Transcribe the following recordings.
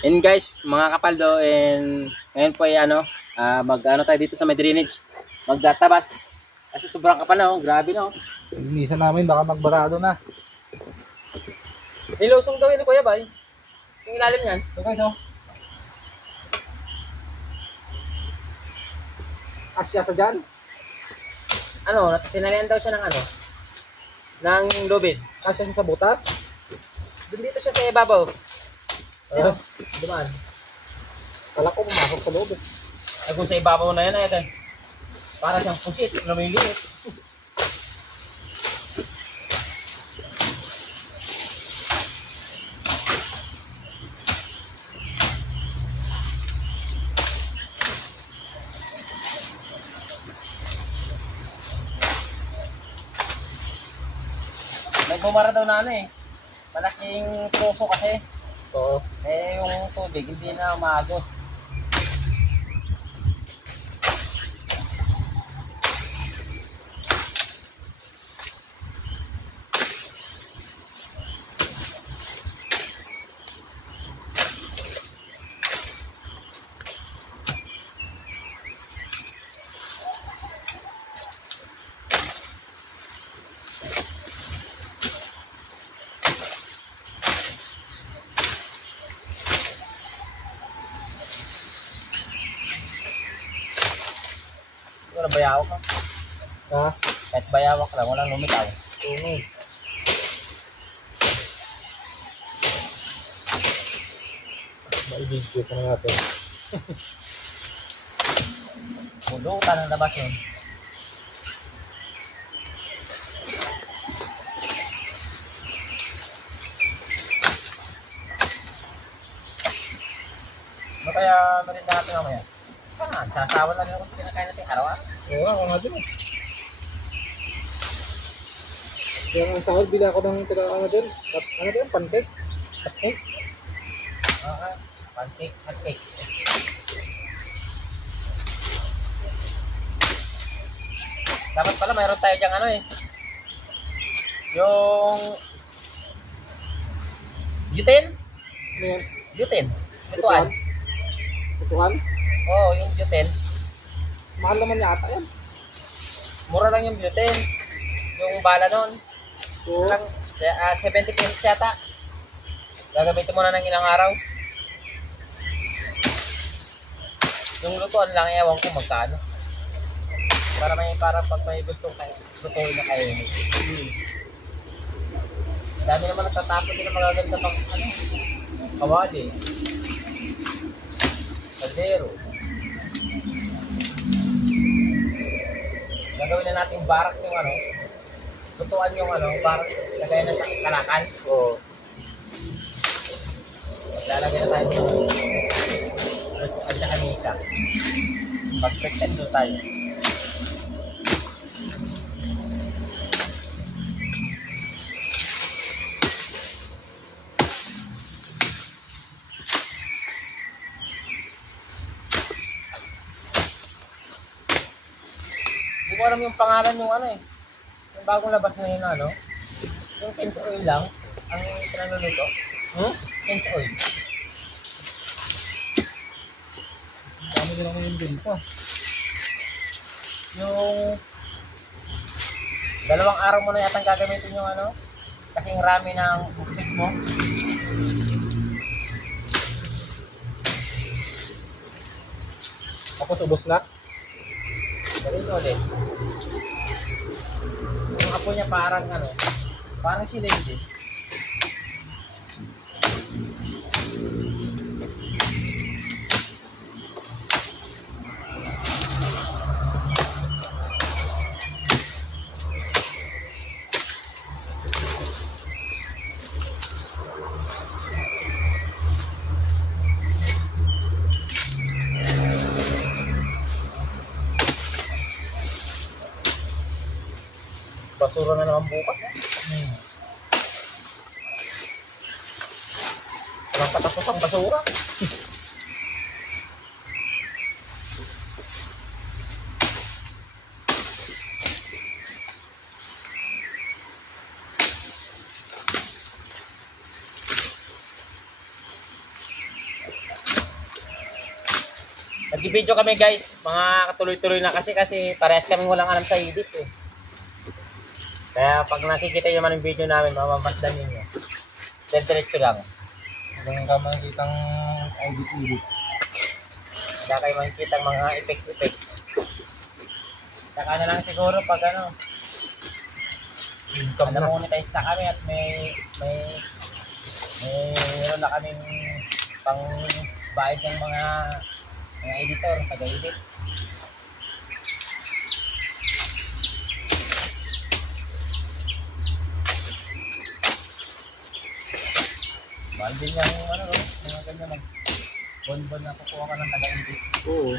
And guys, mga kapaldo, and ngayon po ay mag-ano tayo dito sa may drainage. Magtatabas. Kasi sobrang kapal na, oh. Grabe na, oh. Linisan namin, baka magbarado na. Nilusong daw yun, Kuya Bay. Yung ilalim niyan. So guys, oh. Asya sa dyan? Tinalian daw siya ng ng lubid. Asya siya sa butas? Doon dito siya sa ibabaw. Ayun, dumaan. Kala ko pumasok sa loob eh. Ay kung sa ibabaw na yan, ayun. Para siyang pusit, lumiliit. May bumara daw na malaking puso kasi. Oo. Yung tubig hindi na umagos. Wala bayawak ka. Ha? Kahit bayawak lang, walang lumitaw. Oo. Maibigyo pa na natin. Pulutan ang labas yun. Ano kaya merinda natin mamaya? Sasawa lang yung pinakain natin araw-araw. Oo, ako nga din eh. Kaya ang sahod, bila ako ng din. Ano din? Pancake? Pancake? Okay. Pancake, pancake. Dapat pala mayroon tayo diyang yung butane? Ano yan? Butane. Bituan. Butuhan? Oo, yung butane. Mahal naman yata yan. Mura lang yung butane. Yung bala nun. Oo. Lang, 70 pesos yata. Gagamitin mo na ng ilang araw. Yung lutuan lang, ewan ko magkano. Para pag may gustong lutuin na kayo. Dami naman natatapos din na magaganda pang kawali. Kaldero. Gagawin na natin barracks yung lutuan yung barracks lagay na sa kalakan. Oo. Lalagay na tayo at saka misa. Pag-pretend doon tayo. Hindi ko alam yung pangalan yung yung bagong labas na yun yung Kins Oil lang ang pinanuluto. Kins Oil. Dami nila ngayon din pa. Yung 2 araw mo na yatang gagamitin yung kasing rami ng fish mo. Tapos ubos na. Galing ulit. Yung apo niya parang parang silindi. Basura na naman bukas. Walang patapos ang basura. Nag-video kami guys, mga katuloy-tuloy na kasi parehas kami walang alam sa edit eh. Kaya pag nakikita nyo man yung video namin, mamamasdan ninyo. Diretso lang. Hanggang ka makikita ang edit. Wala kayo makikita ang mga effects. Saka na lang siguro pag ano, monetize na kami at mayroon na kaming pang bayad ng mga editor, taga-edit. Mahal din yung ano, mga ganyan bon-bon na kukuha ka ng taga-edit. Oo.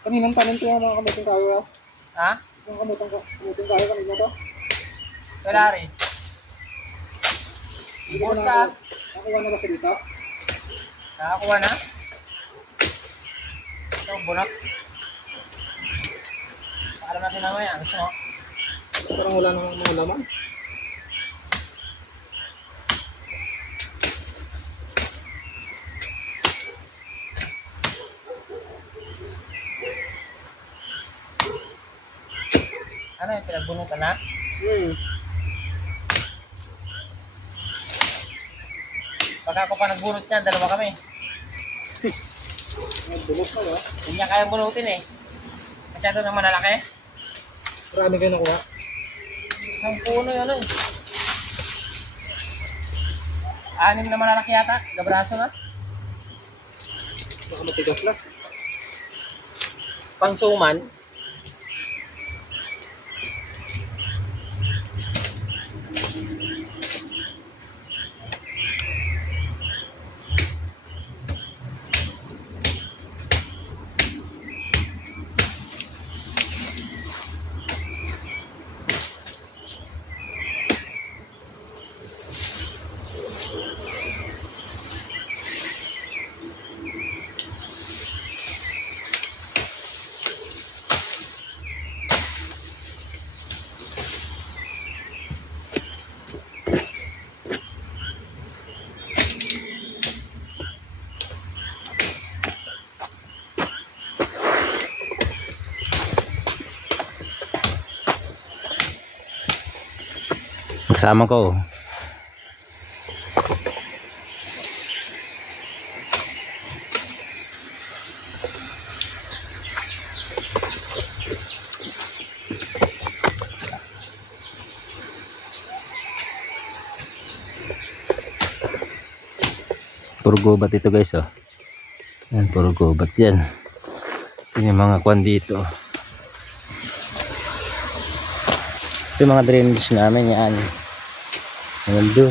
Kaninang tanin ko yung mga kamuting kayo. Ha? Yung kamuting kayo kanina to? Wala rin. Hindi ko nakakuha na kasi dito? Nakakuha na? Ito, bunot. Pakalam natin mamaya. Gusto mo? Parang wala namang mga laman. Ano yung pinagbunutan na? Pagka ako pa nagbunot niyan, dalawa kami. Nagbunot na ba? Hindi niya kaya bunutin eh. Masyado na malalaki. Marami kayo nakuha? Isang puno yun eh. 6 na malalaki yata. Gabraso na. Baka matigas na. Pangsuman. Kasama ko. Puro gubat ito guys oh. Yan, puro gubat yan. Ito yung mga kwan dito. Ito yung mga drainage namin yan. Nandun.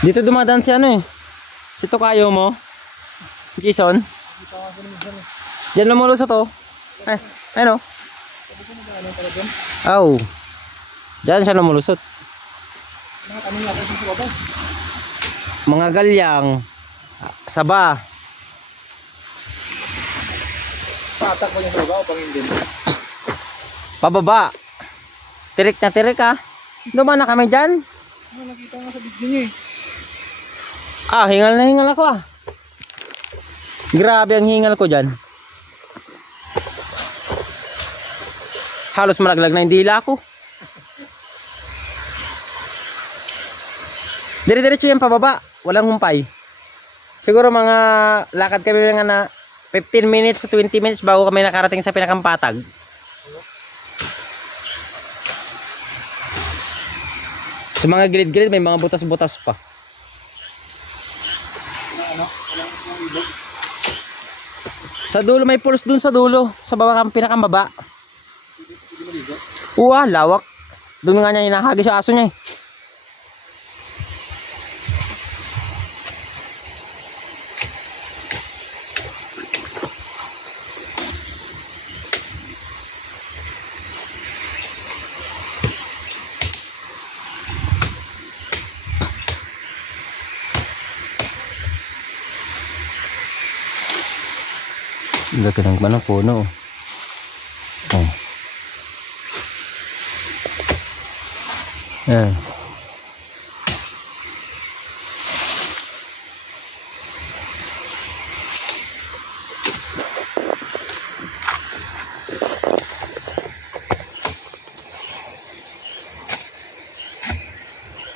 Dito dumadaan si ano eh. Si Tokayo mo. Jason. Diyan lumulo sa to. Ay, ano? Aw. Diyan siya lumulusot. Mga tanong ako dito sa baba. Mga galyang, saba. Patak mo yung sa baba o pangindin? Pababa. Tirik na tirik ah. Dumaan na kami dyan. Ano, nakita nga sa video niya eh. Ah, hingal na hingal ako ah. Grabe ang hingal ko dyan. Halos malaglag na yung dila ko. Dire-diretso yan pababa. Walang humpay. Siguro mga lakad kami mga na 15 minutes to 20 minutes bago kami nakarating sa pinakampatag. Sa mga gilid-gilid may mga butas-butas pa. Ano? Walang ilog. Sa dulo may pulse dun sa dulo. Sa baba kang pinakamaba. Hindi maligo. Uwa, lawak. Doon nga niya hinahagis yung aso niya eh. Laki ng manang puno. Oh. Ayan.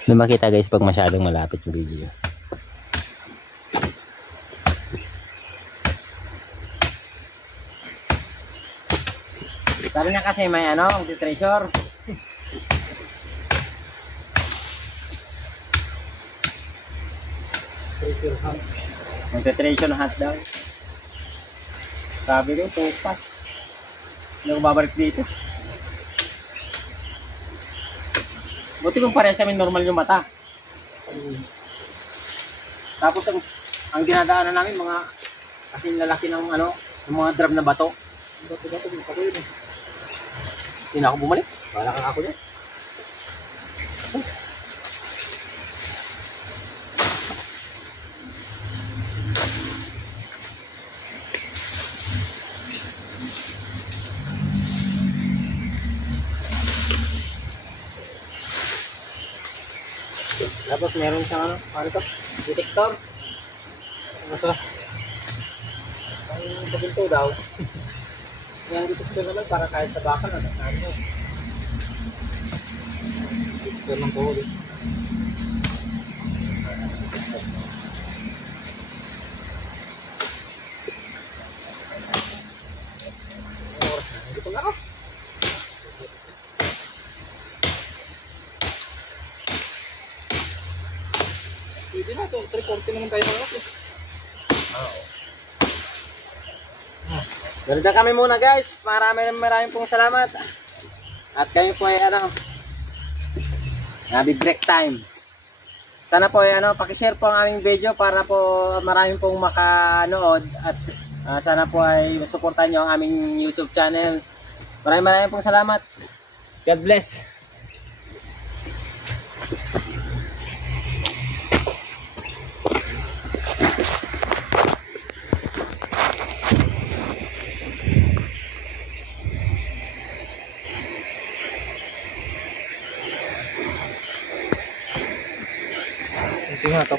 Hindi makita guys pag masyadong malapit yung video. Sabi niya kasi may ano, treasure. Treasure hunt. Treasure hunt daw. Sabi ko, tupas. Hindi ako babalik dito. Buti kung parehas kami normal yung mata. Tapos ang dinadaanan namin mga kasing lalaki ng ano, ng mga drab na bato. Bato-bato dito ko yun eh. Hindi na ako bumalik. Wala kang ako dyan. Tapos meron siyang ano to? Detector. Nasa? Ang pabinto daw. Yung detector naman para kahit sa bakal ano. Treasure ng tuhod eh. Dito na ako. Pwede na ito. 340 naman tayo mga eh. Oo. Ganito kami muna guys. Maraming pong salamat. At kami po ay ano, break time. Sana po ay ano, paki-share po ang aming video para po maraming pong makanood at sana po ay suportahan niyo ang aming YouTube channel. Maraming pong salamat. God bless. Ito nga to.